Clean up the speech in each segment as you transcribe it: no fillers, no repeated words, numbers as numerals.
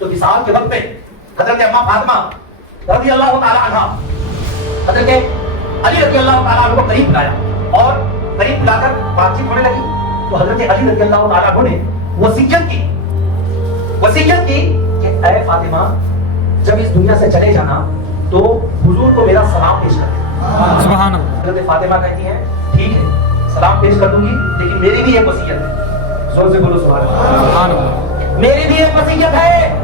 تو وصال کے وقت میں حضرت اماں فاطمہ رضی اللہ تعالیٰ عنہ حضرت علی رضی اللہ تعالیٰ عنہ کو قریب بلایا اور قریب بلا کر بات چیت ہونے لگی تو حضرت علی رضی اللہ تعالیٰ عنہ نے وصیت کی کہ اے فاطمہ جب اس دنیا سے چلے جانا تو حضور کو میرا سلام پیش کر دے. سبحان اللہ. حضرت فاطمہ کہتی ہیں ٹھیک ہے سلام پیش کر دوں گی لیکن میری بھی ایک وصیت ہے. زور سے بولو سبحان اللہ. سبحان اللہ. میری بھی ایک وصیت ہے.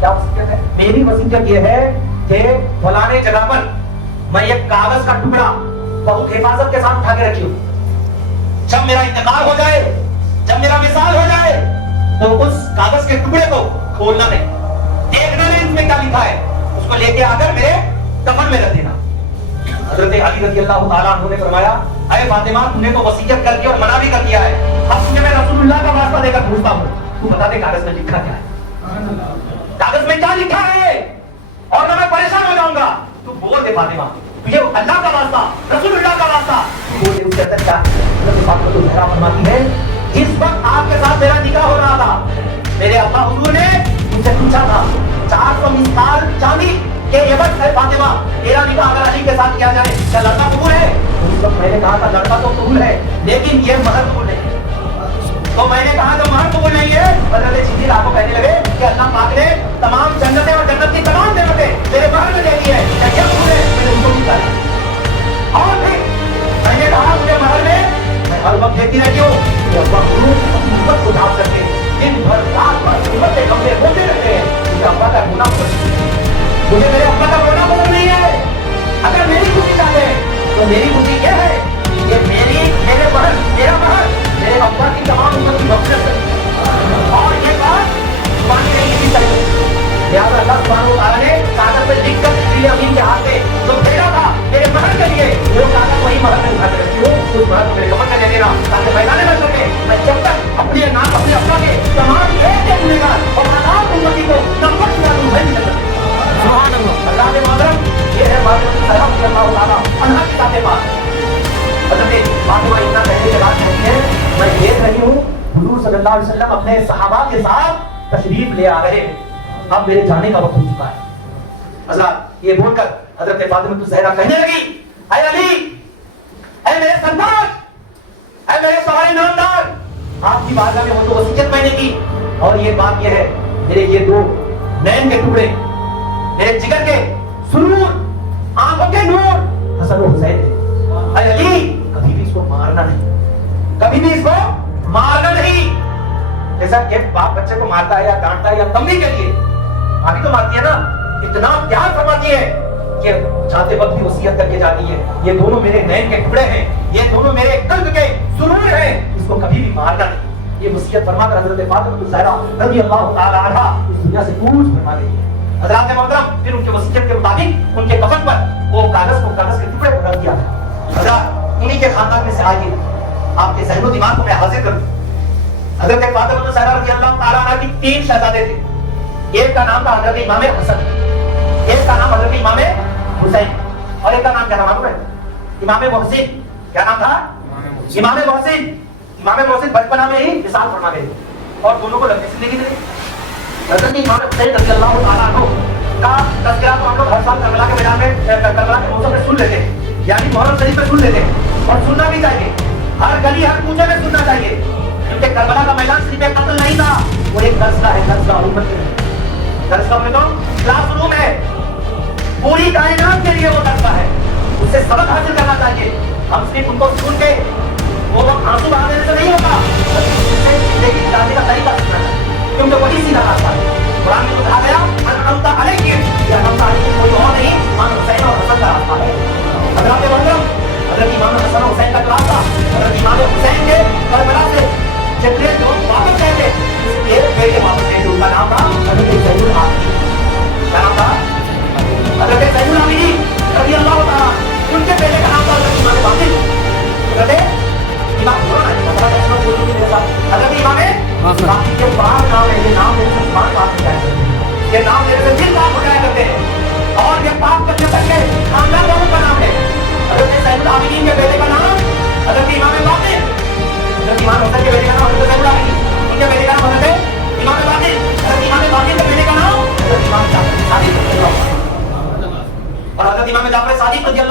کیا وصیت ہے؟ میری وصیت یہ ہے کہ فلانے جگہ پر میں ایک کاغذ کا ٹکڑا بہت حفاظت کے ساتھ اٹھا کے رکھی ہوں. جب میرا انتقال ہو جائے جب میرا وصال ہو جائے تو اس کاغذ کے ٹکڑے کو کھولنا نہیں, دیکھنا نہیں اس میں کیا لکھا ہے, اس کو لے کے آ کر میرے کفن میں رکھ دینا. حضرت علی رضی اللہ تعالیٰ عنہ نے فرمایا اے فاطمہ تم نے تو وصیت کر دی اور منع بھی کر دیا ہے, اب تجھے میں رسول اللہ کا واسطہ دے کر پوچھتا ہوں تو بتا دے کاغذ میں لکھا کیا ہے, کاغذ میں کیا لکھا ہے اور میں پریشان ہو جاؤں گا. تو بول دے فاطمہ تجھے اللہ کا واسطہ رسول اللہ کا واسطہ بول دے اس کے اندر کیا ہے. حضرت فاطمہ تو زہرا فرماتی ہے جس وقت آپ کے ساتھ میرا نکاح ہو رہا تھا میرے ابا حضور نے مجھ سے پوچھا تھا 400 مسکال چاندی کہ عوض ہے فاطمہ تیرا نکاح اگر علی کے ساتھ کیا جائے کیا لڑکا قبول ہے؟ اس وقت میں نے کہا تھا لڑکا تو قبول ہے لیکن یہ مہر قبول نہیں. تو میں نے کہا تو مہر قبول نہیں ہے. حضرت صدیق آپ کو کہنے لگے کہ اللہ پاک نے تمام جنتیں اور جنت کی تمام نعمتیں تیرے مہر میں دے دی ہے, کیا یہ قبول ہے؟ میں نے ان کو بھی کہا اور پھر میں نے کہا مجھے مہر میں ہر وقت دیکھتی رہتی ہوں کہ ابا حضور اپنی ہمت کو ڈھانپ کر کے دن بھر رات بھر ہمت کے کمرے ہوتے رہتے ہیں. مجھے ابا کا گناہ مجھے میرے ابا کا رونا پسند نہیں ہے. اگر میری خوشی چاہتے ہیں تو میری خوشی یہ ہے کہ میرے مہر میرا مہر میرے ابا کی تمام امت کی مغفرت ہے اور یہ بات زبانی نہیں لکھی چاہیے. لہٰذا اللہ سبحانہ و تعالیٰ نے کاغذ میں لکھ کر جبریل امین کے ہاتھ سے جو بھیجا تھا میرے مہر کے لیے وہ کاغذ وہی مہر میں اٹھا کے رکھی ہوں. اس مہر کو میرے کفن میں دے دینا تاکہ میدان میں چل کے میں جب تک اپنے نام اپنے ابا کے تمام ایک ایک گنہگار اور آزاد امتی کو نمبر چلا دوں میں نہیں سکتا. سبحان اللہ. اللہ کے محترم یہ ہے بات سلام صلی اللہ تعالیٰ عنہ کی ذات پاک. حضرت فاطمہ اتنا کہنے کے بعد کہتی ہے میں دیکھ رہی ہوں حضور صلی اللہ علیہ وسلم اپنے صحابہ کے ساتھ تشریف لے آ رہے ہیں, اب میرے جانے کا وقت ہو چکا ہے. حضرات یہ بول کر حضرت فاطمہ الزہرا کہنے لگی اے علی اے میرے سردار اے میرے سوارے نامدار آپ کی بارگاہ میں وہ تو وصیت میں نے کی اور یہ بات یہ ہے میرے یہ دو نین کے ٹکڑے میرے جگر کے سرور آنکھوں کے نور حسن و حسین تھے. اے علی کبھی بھی اس کو مارنا نہیں, کبھی بھی اس کو مارنا نہیں. جیسا کہ باپ بچے کو مارتا ہے یا ڈانٹتا ہے یا تمبی کے لیے آپ ہی تو مارتی ہے نا, اتنا پیار فرماتی ہے کہ جاتے وقت بھی وصیت کر کے جاتی ہے یہ دونوں میرے نین کے ٹکڑے ہیں یہ دونوں میرے قلب کے سرور ہیں اس کو کبھی بھی مارنا نہیں. یہ وصیت فرما کر حضرت فاطمہ الزہرا رضی اللہ تعالی عنہا اس دنیا سے کوچ فرما گئی ہے. حضرات محترم پھر ان کے وصیت کے مطابق ان کے کفن پر وہ کاغذ کے ٹکڑے کو رکھ دیا گیا. حضرات انہی کے خاندان میں سے آئیے آپ کے ذہن و دماغ کو میں حاضر کروں. حضرت فاطمہ الزہرا رضی اللہ تعالی عنہا کی 3 شہزادے تھے. ایک کا نام تھا حضرت امام حسن, ایک کا نام حضرت امام حسین اور ایک کا نام کیا نام معلوم ہے؟ امام محسن. کیا نام تھا؟ امام محسن. امام محسن بچپنا میں ہی وصال فرما گئے اور دونوں کو لمبی زندگی ملی. حضرت امام حسین رضی اللہ تعالیٰ عنہ کا تذکرہ تو ہم لوگ ہر سال کربلا کے میدان میں کربلا کے موسم میں سن لیتے ہیں یعنی محرم شریف میں سن لیتے ہیں اور سننا بھی چاہیے. ہر گلی ہر کوچے میں سننا چاہیے کیونکہ کربلا کا میدان صرف ایک قتل نہیں تھا وہ ایک درس کا ہے. درس کا امت میں درس کا میں تو کلاس روم ہے پوری کائنات کے لیے وہ درس ہے. اس سے سبق حاصل کرنا چاہیے. ہم صرف ان کو سن کے وہ آنسو بہا دینے سے نہیں ہوگا زندگی گزارنے کا طریقہ سیکھنا چاہیے کیونکہ وہی سیدھا راستہ ہے. قرآن میں تو کہا گیا انعمت علیہم یہ انعمت علیہم کوئی اور نہیں امام حسین اور حسن کا راستہ ہے. حضرات محترم حضرت امام حسن اور حسین کا راستہ حضرت امام حسین کے کربلا سے جبریل جو واپس گئے تھے اس کے بیٹے واپس گئے تھے. ان کا نام تھا حضرت زین العابدین. کیا نام تھا؟ حضرت زین العابدین رضی اللہ تعالیٰ. ان کے بیٹے کا نام تھا حضرت امام باقر. حضرت امام حضرت امام باقر کے بعد نام ہے یہ نام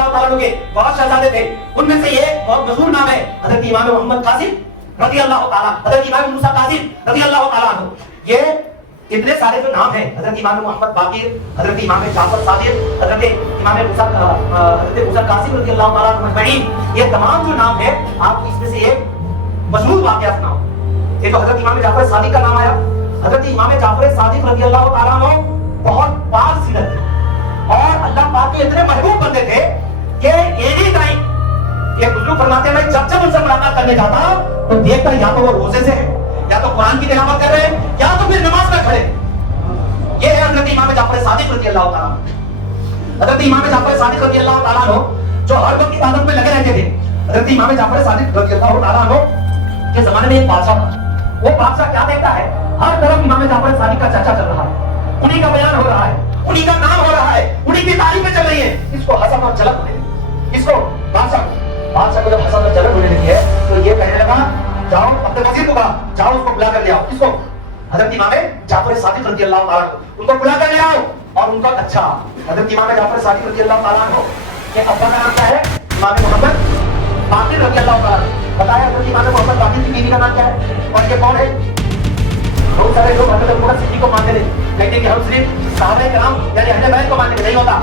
तआला अन्हु के बहुत शहजादे थे। उनमें से एक बहुत मशहूर नाम है हजरत इमाम मोहम्मद कासिम रज़ियल्लाहु ताला, हजरत इमाम मूसा कासिम रज़ियल्लाहु ताला अन्हु। ये इतने सारे जो नाम हैं, हजरत इमाम मोहम्मद बाकिर, हजरत इमाम जाफर सादिक, हजरत इमाम मूसा कासिम रज़ियल्लाहु ताला अन्हु अजमईन, ये तमाम जो नाम है आप इसमें से एक मशहूर वाक़या सुनाओ। ये तो हजरत इमाम जाफर सादिक का नाम आया। हजरत इमाम जाफर सादिक रज़ियल्लाहु ताला अन्हु बहुत पाक सीरत थे और अल्लाह पाक के इतने महबूब बंदे थे कि एनी टाइम ये बुजुर्ग फरमाते हैं मैं जब उनसे मुलाकात करने जाता तो देखता या तो वो रोजे से है, या तो कुरान की तिलावत कर रहे हैं, या तो फिर नमाज में खड़े। ये है हजरत इमाम जाफर सादिक रज़ियल्लाहु ताला। हजरत इमाम जाफर सादिक रज़ियल्लाहु ताला जो हर वक्त इबादत में लगे रहते थे। हजरत इमाम जाफर सादिक रज़ियल्लाहु ताला के जमाने में एक बादशाह था। वो बादशाह क्या देखता है, हर तरफ इमाम जाफर सादिक का चर्चा चल रहा है, उन्हीं का बयान हो रहा है, उन्हीं का नाम हो रहा है, उन्हीं की तारीफें चल रही है। इसको हसन और जलन होने लगी। इसको बादशाह को जब हसन और जलन होने लगी है तो ये कहने लगा जाओ अपने वजीर को कहा जाओ उसको बुला कर ले आओ। इसको हजरत इमाम जाफर सादिक रज़ियल्लाहु ताला उनको बुला कर ले आओ और उनका अच्छा हजरत इमाम जाफर सादिक रज़ियल्लाहु ताला के अब्बा का नाम क्या है, इमाम मोहम्मद बाकिर रज़ियल्लाहु ताला। बताया हजरत इमाम मोहम्मद बाकिर की बीवी का नाम क्या है और ये कौन है। बहुत सारे लोग हजरत अबू बकर सिद्दीक को मानते थे, कहते कि हम सिर्फ सहाबा कराम यानी अहले बैत को मानते थे, नहीं होता।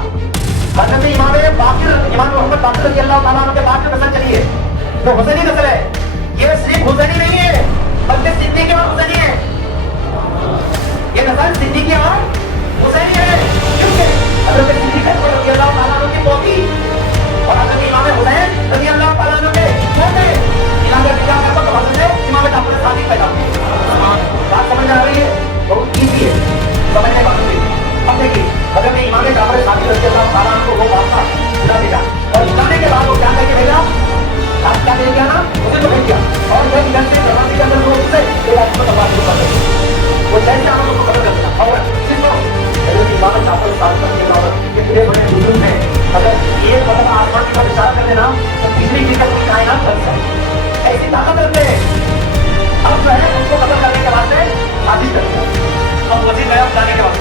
हजरत इमाम मोहम्मद बाकिर रज़ियल्लाहु ताला के बाद जो नस्ल चली है वो हुसैनी नस्ल है। ये सिर्फ हुसैनी नहीं है बल्कि सिद्दीक और हुसैनी है। ये नस्ल सिद्दीक और हुसैनी है क्योंकि हजरत सिद्दीक रज़ियल्लाहु ताला की पोती और हजरत इमाम हुसैन रज़ियल्लाहु ताला के पोते मिलाकर निकाह कर तो हजरत इमाम जाफर सादिक पैदा हुए। बात समझ आ रही है, बहुत ईजी है समझने वालों के। अब देखिए हजरत इमाम जाफर सादिक रज़ियल्लाहु ताला को वो बादशाह बुला दिया और बुलाने के बाद वो क्या करके भेजा, आप क्या दे दिया ना उसे तो भेज दिया और वो इधर से दरवाजे के अंदर वो उससे एक आदमी को दबा शुरू कर दिया। वो जैसे आप लोगों को खबर कर दिया और सिर्फ हजरत इमाम जाफर सादिक रज़ियल्लाहु ताला के बड़े बड़े बुजुर्ग हैं, अगर एक मतलब आसमान की तरफ इशारा कर देना तो तीसरी चीज का कोई कायनात चल जाए, ऐसी ताकत रखते हैं। अब जो है उसको कत्ल करने के बाद साजिश कर दिया। अब वजीर गया बुलाने के बाद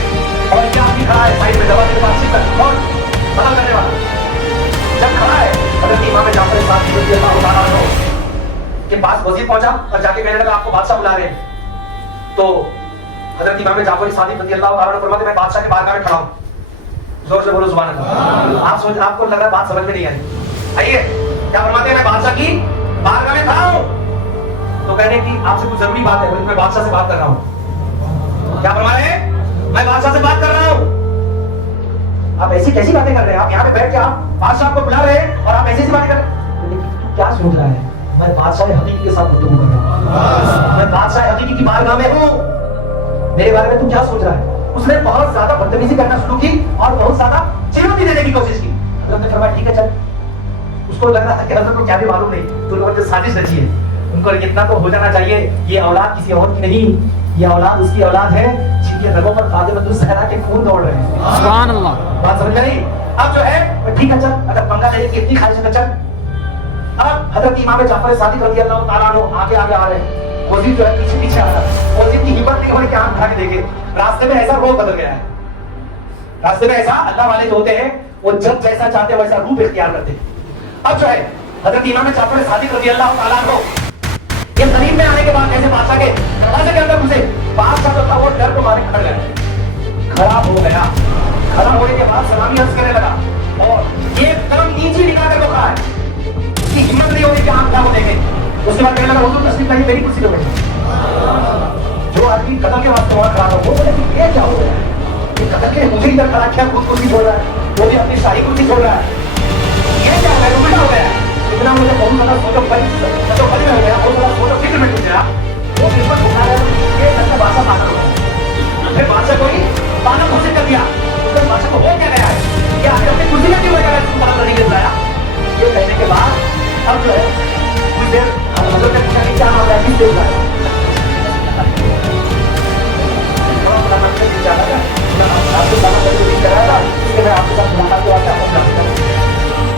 और क्या आदमी खड़ा है साइड में दरवाजे के पास शिकर और कत्ल करने वाला जब खड़ा है हजरत इमाम जाफर सादिक रज़ियल्लाहु ताला के पास वजीर पहुंचा और जाके कहने लगा आपको बादशाह बुला रहे हैं। तो हजरत इमाम जाफर सादिक रज़ियल्लाहु ताला फरमाते मैं बादशाह के बारगाह में खड़ा हूं। जोर से बोलो सुभान अल्लाह। आपको लग रहा है बात समझ में नहीं आई। आइए क्या फरमाते हैं मैं बादशाह की बारगाह में खड़ा हूं। तो कहने की आपसे कुछ जरूरी बात है, बोले मैं बादशाह से बात कर रहा हूं। क्या फरमा रहे हैं, मैं बादशाह से बात कर रहा हूं। आप ऐसी कैसी बातें कर रहे हैं, आप यहाँ पे बैठ के आप बादशाह को बुला रहे हैं और आप ऐसी बातें कर रहे हैं। क्या सोच रहा है, मैं बादशाह हकीकी के साथ गुफ्तगू कर रहा हूं, मैं बादशाह हकीकी की बारगाह में हूं, मेरे बारे में तू क्या सोच रहा है। उसने बहुत ज्यादा बदतमीजी करना शुरू की और बहुत ज्यादा चुनौती देने की कोशिश की। उसने फरमाया ठीक है चल। उसको लग रहा था कि हजरत को क्या भी मालूम नहीं, तो उन्होंने साजिश रची है, उनको इतना तो हो जाना चाहिए ये औलाद किसी और की नहीं, ये औलाद उसकी औलाद है जिनके रगों पर फातिमा ज़हरा के खून दौड़ रहे हैं। सुभान अल्लाह। बात समझ गई। अब जो है ठीक है चल, अगर पंगा लेने की इतनी ख्वाहिश है चल। अब हजरत इमाम जाफर सादिक रज़ियल्लाहु ताला अन्हु आगे आगे आ रहे हैं, वजीर जो है पीछे पीछे आ रहा है। वजीर की हिम्मत नहीं हो रही कि आंख उठा के देखे, रास्ते में ऐसा रूप बदल गया है। रास्ते में ऐसा अल्लाह वाले जो होते हैं वो जब जैसा चाहते हैं वैसा रूप इख्तियार करते हैं। अब जो है हजरत इमाम जाफर सादिक रज़ियल्लाहु ताला अन्हु ये करीब में आने के बाद ऐसे बादशाह के दरवाजे के अंदर घुसे। बादशाह जो था वो डर को मारे खड़ा गया, खड़ा हो गया। खड़ा होने के बाद सलामी अर्ज करने लगा और ये कदम नीचे निकाल कर रखा है, उसकी हिम्मत नहीं होती कि आप क्या बोलेंगे। उसके बाद कहने लगा हुजूर तशरीफ लाइए मेरी कुर्सी पे बैठे। जो आदमी कदम के वास्ते वहां खड़ा था वो बोले कि ये क्या हो गया, ये कदम के मुझे इधर खड़ा किया, खुद कुर्सी छोड़ रहा है, वो भी अपनी शाही कुर्सी छोड़ रहा है, ये क्या हो गया, उल्टा हो गया। इतना मुझे बहुत ज्यादा सोचो बड़ी हो गया, बहुत ज्यादा सोचो फिक्र में घुस गया। वो हिम्मत उठा रहा है, ये करके बादशाह पागल हो गया। फिर बादशाह को ही पागल घोषित कर दिया। उसने बादशाह को हो क्या गया है कि आखिर अपनी कुर्सी में क्यों लगा इसको पागल करने के लिए लाया। ये कहने के बाद अब जो है कुछ देर हजरत ने पूछा कि क्या हो गया, किस देर का है। आपको जाना जरूरी कराया था, इसके मैं आपके साथ मुलाकात के वास्ते आपको बुला दिया।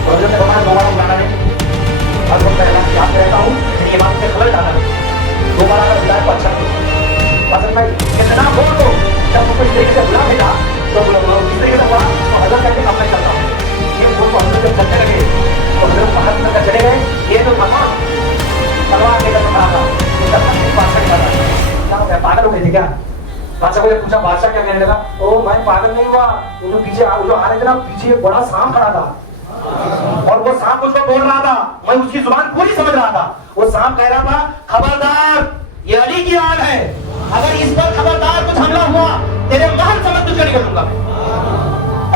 हजरत ने बताया दोबारा बुलाना नहीं, और मैं पहला याद रहता हूँ ये बात में खबर डाला दोबारा अगर बुलाए तो अच्छा नहीं। भाई इतना बोल दो जब तुमको इस तरीके से बुला भेजा तो इस तरीके से बोला तो हजरत करके काम नहीं करता हूँ। ये बोल को हम जब चलते लगे रहे थे क्या? बादशाह को जब पूछा, बादशाह क्या कहने लगा, ओ मैं पागल नहीं हुआ, वो जो पीछे जो आ रहे थे ना, पीछे एक बड़ा सांप खड़ा था और वो सांप मुझको बोल रहा था, मैं उसकी जुबान पूरी समझ रहा था। वो सांप कह रहा था, खबरदार ये अली की आग है, अगर इस पर खबरदार कुछ हमला हुआ तेरे महल समझ तुझको निकलूंगा मैं।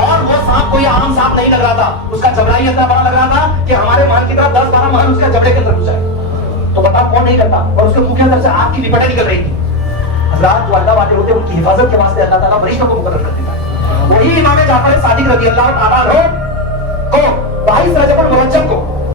और वो सांप कोई आम सांप नहीं लग रहा था, उसका जबड़ा ही इतना बड़ा लग रहा था कि हमारे महल की तरह 10-12 महल उसके जबड़े के अंदर घुस जाए। तो बताओ कौन नहीं करता? और उसके मुंह के अंदर से आग की लिपटें निकल रही थी। हज़रात जो अल्लाह वाले होते हैं उनकी हिफाजत के वास्ते अल्लाह ताला फरिश्तों को मुकर्रर कर देता है। वही इमाम जाफर सादिक रज़ी अल्लाह ताला अन्हु को 22 रजब अल मुरज्जब को